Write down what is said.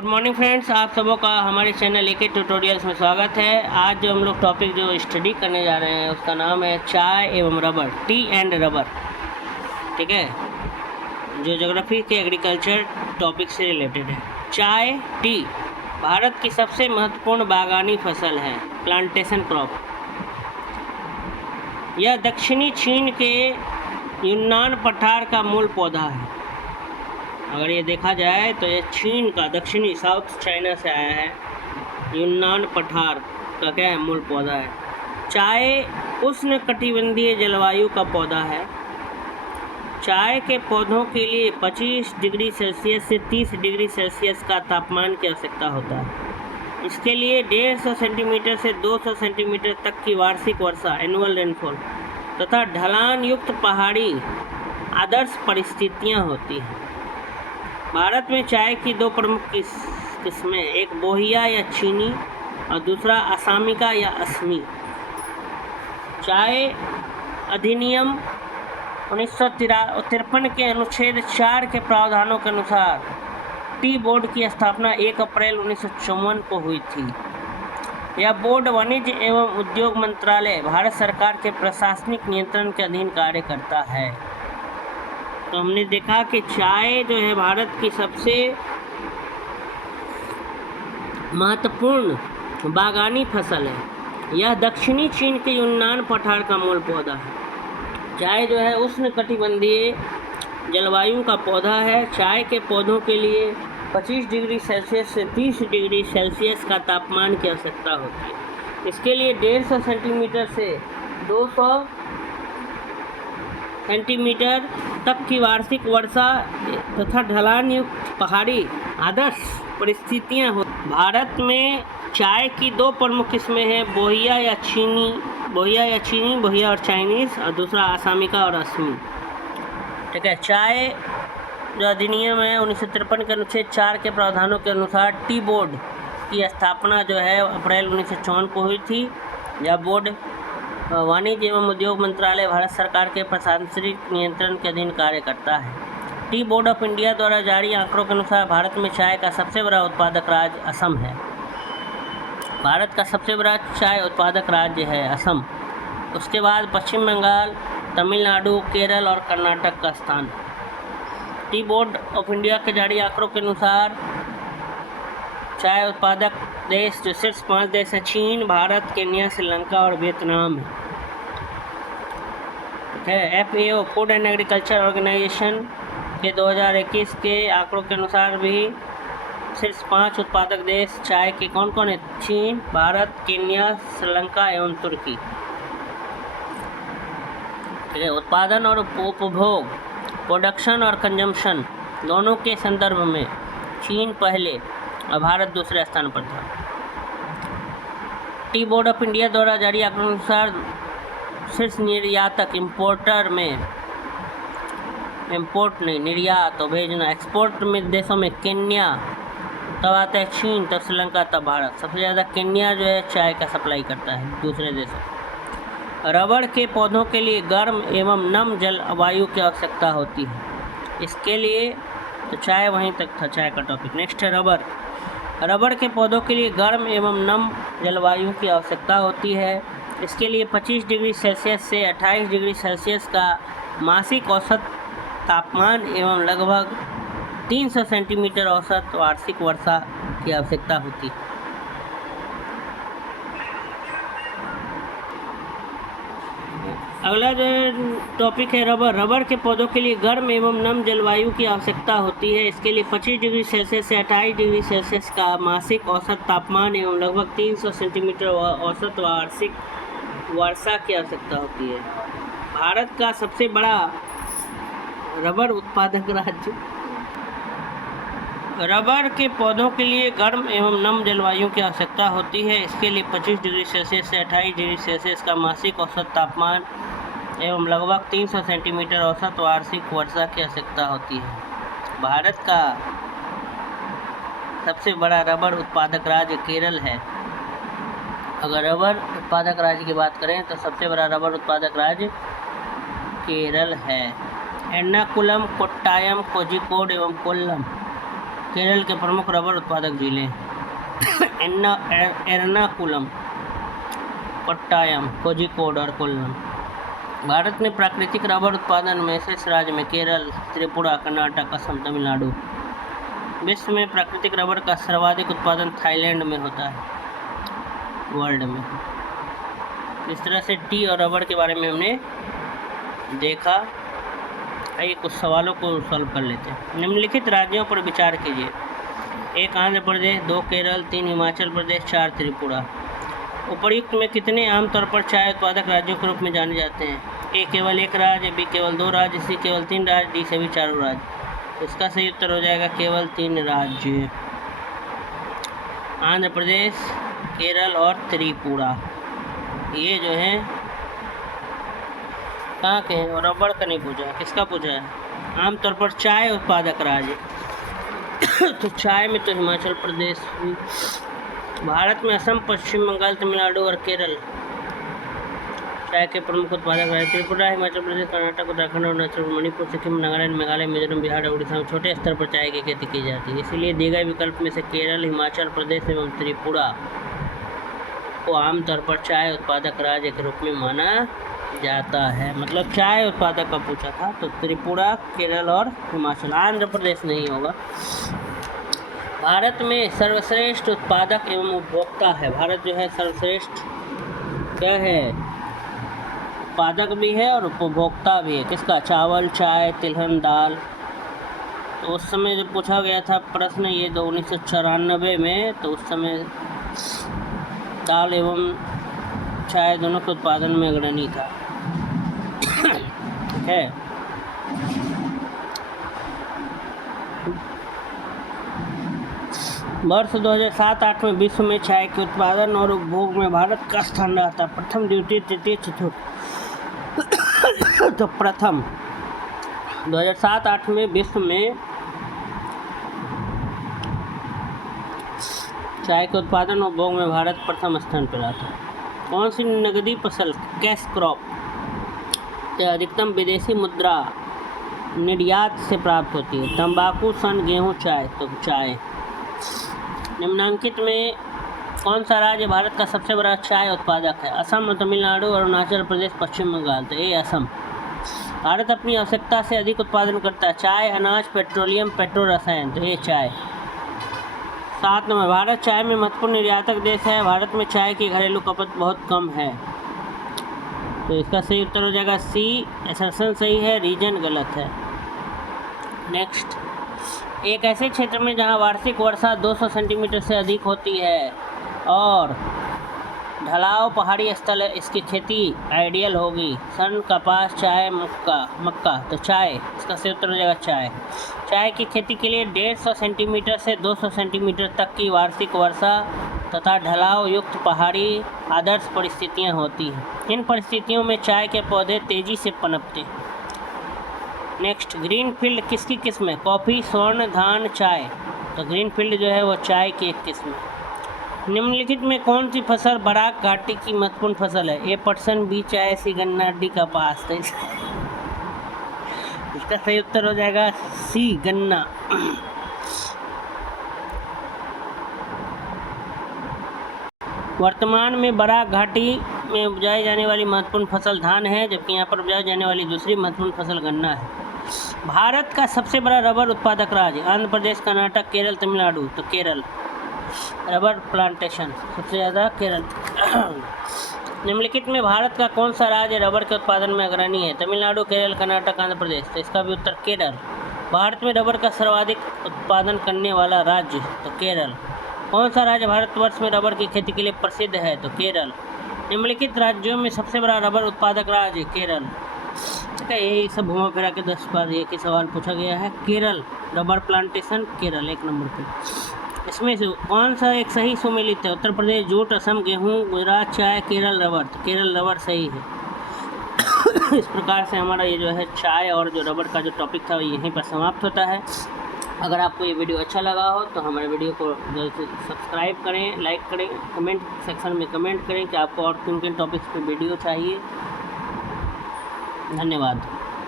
Good morning friends, आप सबों का हमारे चैनल एके ट्यूटोरियल्स में स्वागत है। आज जो हम लोग टॉपिक जो स्टडी करने जा रहे हैं उसका नाम है चाय एवं रबर, टी एंड रबर। ठीक है, जो ज्योग्राफी के एग्रीकल्चर टॉपिक से रिलेटेड है। चाय, टी भारत की सबसे महत्वपूर्ण बागानी फसल है, प्लांटेशन क्रॉप। यह दक्षिणी चीन के यूनान पठार का मूल पौधा है। अगर ये देखा जाए तो ये चीन का दक्षिणी साउथ चाइना से आया है। यूनान पठार का क्या है, मूल पौधा है। चाय उष्णकटिबंधीय जलवायु का पौधा है। चाय के पौधों के लिए 25 डिग्री सेल्सियस से 30 डिग्री सेल्सियस का तापमान की आवश्यकता होता है। इसके लिए 150 सेंटीमीटर से 200 सेंटीमीटर तक की वार्षिक वर्षा, एनुअल रेनफॉल, तथा ढलान युक्त पहाड़ी आदर्श परिस्थितियाँ होती हैं। भारत में चाय की दो प्रमुख किस्में, एक बोहिया या चीनी और दूसरा असामिका या असमी। चाय अधिनियम 1953 के अनुच्छेद 4 के प्रावधानों के अनुसार टी बोर्ड की स्थापना 1 अप्रैल 1954 को हुई थी। यह बोर्ड वाणिज्य एवं उद्योग मंत्रालय, भारत सरकार के प्रशासनिक नियंत्रण के अधीन कार्य करता है। तो हमने देखा कि चाय जो है भारत की सबसे महत्वपूर्ण बागानी फसल है। यह दक्षिणी चीन के यूनान पठार का मूल पौधा है। चाय जो है उष्णकटिबंधीय जलवायु का पौधा है। चाय के पौधों के लिए 25 डिग्री सेल्सियस से 30 डिग्री सेल्सियस का तापमान की आवश्यकता होती है। इसके लिए 150 सेंटीमीटर से 200 सेंटीमीटर तक की वार्षिक वर्षा तथा ढलान युक्त पहाड़ी आदर्श परिस्थितियाँ हो। भारत में चाय की दो प्रमुख किस्में हैं, बोहिया और चाइनीज़, और दूसरा असामिका और असमी। ठीक है, चाय जो अधिनियम है 1953 के अनुच्छेद 4 के प्रावधानों के अनुसार टी बोर्ड की स्थापना जो है अप्रैल 1954 को हुई थी। यह बोर्ड वाणिज्य एवं उद्योग मंत्रालय, भारत सरकार के प्रशासनिक नियंत्रण के अधीन कार्य करता है। टी बोर्ड ऑफ इंडिया द्वारा जारी आंकड़ों के अनुसार भारत में चाय का सबसे बड़ा उत्पादक राज्य असम है। भारत का सबसे बड़ा चाय उत्पादक राज्य है असम। उसके बाद पश्चिम बंगाल, तमिलनाडु, केरल और कर्नाटक का स्थान। टी बोर्ड ऑफ इंडिया के जारी आंकड़ों के अनुसार चाय उत्पादक देश जो सिर्फ 5 देश हैं, चीन, भारत, केन्या, श्रीलंका और वियतनाम है। FAO food and agriculture organisation के 2021 के आंकड़ों के अनुसार भी सिर्फ 5 उत्पादक देश चाय के कौन कौन है? चीन, भारत, केन्या, श्रीलंका एवं तुर्की। ठीक है, उत्पादन और उपभोग, प्रोडक्शन और कंजम्पशन दोनों के संदर्भ में चीन पहले और भारत दूसरे स्थान पर था। टी बोर्ड ऑफ इंडिया द्वारा जारी आंकड़ों के अनुसार शीर्ष निर्यातक, निर्यात और भेजना, एक्सपोर्ट में देशों में केन्या, तब आता है चीन, तब श्रीलंका, तब भारत। सबसे ज़्यादा केन्या जो है चाय का सप्लाई करता है दूसरे देशों। रबड़ के पौधों के लिए गर्म एवं नम जलवायु की आवश्यकता होती है। इसके लिए तो चाय वहीं तक था, चाय का टॉपिक। नेक्स्ट है रबर। रबड़ के पौधों के लिए गर्म एवं नम जलवायु की आवश्यकता होती है। इसके लिए 25 डिग्री सेल्सियस से 28 डिग्री सेल्सियस का मासिक औसत तापमान एवं लगभग 300 सेंटीमीटर औसत वार्षिक वर्षा की आवश्यकता होती है। अगला जो टॉपिक है रबर। रबर के पौधों के लिए गर्म एवं नम जलवायु की आवश्यकता होती है। इसके लिए 25 डिग्री सेल्सियस से 28 डिग्री सेल्सियस का मासिक औसत तापमान एवं लगभग 300 सेंटीमीटर औसत वार्षिक वर्षा की आवश्यकता होती है। भारत का सबसे बड़ा रबर उत्पादक राज्य। रबर के पौधों के लिए गर्म एवं नम जलवायु की आवश्यकता होती है। इसके लिए 25 डिग्री सेल्सियस से 28 डिग्री सेल्सियस का मासिक औसत तापमान एवं लगभग 300 सेंटीमीटर औसत वार्षिक वर्षा की आवश्यकता होती है। भारत का सबसे बड़ा रबर उत्पादक राज्य केरल है। अगर रबर उत्पादक राज्य की बात करें तो सबसे बड़ा रबर उत्पादक राज्य केरल है। एर्नाकुलम, कोट्टायम, कोझिकोड एवं कोल्लम केरल के प्रमुख रबर उत्पादक जिले एर्नाकुलम, कोट्टायम, कोझिकोड और कोल्लम। भारत में प्राकृतिक रबर उत्पादन में शेष राज्य में केरल, त्रिपुरा, कर्नाटक, असम, तमिलनाडु। विश्व में प्राकृतिक रबर का सर्वाधिक उत्पादन थाईलैंड में होता है वर्ल्ड में। इस तरह से टी और रबर के बारे में हमने देखा। आइए कुछ सवालों को सॉल्व कर लेते हैं। निम्नलिखित राज्यों पर विचार कीजिए। 1 आंध्र प्रदेश, 2 केरल, 3 हिमाचल प्रदेश, 4 त्रिपुरा। उपर्युक्त में कितने आमतौर पर चाय उत्पादक राज्यों के रूप में जाने जाते हैं? ए केवल 1 राज्य, बी केवल 2 राज्य, सी केवल 3 राज्य, डी सभी 4 राज्य। इसका सही उत्तर हो जाएगा केवल 3 राज्य, आंध्र प्रदेश, केरल और त्रिपुरा। ये जो है कहाँ के हैं? और रबड़ का नहीं पूछा है, किसका पूछा है? आमतौर पर चाय उत्पादक राज्य तो चाय में तो हिमाचल प्रदेश भी। भारत में असम, पश्चिम बंगाल, तमिलनाडु और केरल चाय के प्रमुख उत्पादक राज्य। त्रिपुरा, हिमाचल प्रदेश, कर्नाटक, उत्तराखंड, अरुणाचल, मणिपुर, सिक्किम, नागालैंड, मेघालय, मिजोरम, बिहार और उड़ीसा में छोटे स्तर पर चाय की खेती की जाती है। इसलिए दिए गए विकल्प में से केरल, हिमाचल प्रदेश एवं त्रिपुरा को आमतौर पर चाय उत्पादक राज्य के रूप में माना जाता है। मतलब चाय उत्पादक का पूछा था तो त्रिपुरा, केरल और हिमाचल, आंध्र प्रदेश नहीं होगा। भारत में सर्वश्रेष्ठ उत्पादक एवं उपभोक्ता है। भारत जो है सर्वश्रेष्ठ क्या है? उत्पादक भी है और उपभोक्ता भी है। किसका? चावल, चाय, तिलहन, दाल। तो उस समय जब पूछा गया था प्रश्न ये 1994 में, तो उस समय दाल एवं चाय दोनों के उत्पादन में अग्रणी था। ठीक है। वर्ष 2007-8 में विश्व में चाय के उत्पादन और उपभोग में भारत का स्थान रहा था प्रथम, द्वितीय, तृतीय, चतुर्थ। तो प्रथम 2007-8 में विश्व में चाय के उत्पादन और उपभोग में भारत प्रथम स्थान पर रहा था। कौन सी नगदी फसल कैश क्रॉप से अधिकतम विदेशी मुद्रा निर्यात से प्राप्त होती है? तंबाकू, सन, गेहूं, चाय। तो चाय। निम्नांकित में कौन सा राज्य भारत का सबसे बड़ा चाय उत्पादक है? असम, तमिलनाडु, अरुणाचल प्रदेश, पश्चिम बंगाल। तो ये असम। भारत अपनी आवश्यकता से अधिक उत्पादन करता है चाय, अनाज, पेट्रोलियम, पेट्रो रसायन। तो ये चाय। 7 नंबर, भारत चाय में महत्वपूर्ण निर्यातक देश है। भारत में चाय की घरेलू खपत बहुत कम है। तो इसका सही उत्तर हो जाएगा सी। असर्शन सही है, रीजन गलत है। नेक्स्ट, एक ऐसे क्षेत्र में जहां वार्षिक वर्षा 200 सेंटीमीटर से अधिक होती है और ढलाव पहाड़ी स्थल है, इसकी खेती आइडियल होगी? सन, कपास, चाय, मक्का। तो चाय। इसका सही उत्तर हो जाएगा चाय। चाय की खेती के लिए 150 सेंटीमीटर से 200 सेंटीमीटर तक की वार्षिक वर्षा तथा ढलाव युक्त पहाड़ी आदर्श परिस्थितियां होती हैं। इन परिस्थितियों में चाय के पौधे तेजी से पनपते हैं। नेक्स्ट, ग्रीन फील्ड किसकी किस्म है? कॉफ़ी, स्वर्ण, धान, चाय। तो ग्रीन फील्ड जो है वो चाय की एक किस्म है। निम्नलिखित में कौन सी फसल बराक घाटी की महत्वपूर्ण फसल है? ए पटसन, बी चाय, सी गन्ना, डी कपास। तो इसका सही उत्तर हो जाएगा सी गन्ना। वर्तमान में बराक घाटी में उपजाई जाने वाली महत्वपूर्ण फसल धान है, जबकि यहाँ पर उपजाई जाने वाली दूसरी महत्वपूर्ण फसल गन्ना है। भारत का सबसे बड़ा रबर उत्पादक राज्य? आंध्र प्रदेश, कर्नाटक, केरल, तमिलनाडु। तो केरल। रबर प्लांटेशन सबसे ज़्यादा केरल। निम्नलिखित में भारत का कौन सा राज्य रबर के उत्पादन में अग्रणी है? तमिलनाडु, केरल, कर्नाटक, आंध्र प्रदेश। तो इसका भी उत्तर केरल। भारत में रबर का सर्वाधिक उत्पादन करने वाला राज्य? तो केरल। कौन सा राज्य भारतवर्ष में रबर की खेती के लिए प्रसिद्ध है? तो केरल। निम्नलिखित राज्यों में सबसे बड़ा रबर उत्पादक राज्य? केरल। ठीक है, यही सब घुमा फिरा के 10 बार एक ही सवाल पूछा गया है। Kerala, rubber plantation Kerala 1 number पे। इसमें से कौन सा एक सही सुमेलित है? उत्तर प्रदेश जूट, असम गेहूँ, गुजरात चाय, केरल रबर। तो केरल रबर सही है। इस प्रकार से हमारा ये जो है चाय और जो रबर का जो टॉपिक था वो यहीं पर समाप्त होता है। अगर आपको ये वीडियो अच्छा लगा हो तो हमारे वीडियो को जल्द से सब्सक्राइब करें, लाइक करें, कमेंट सेक्शन में कमेंट करें कि आपको और किन किन टॉपिक्स पे वीडियो चाहिए। धन्यवाद।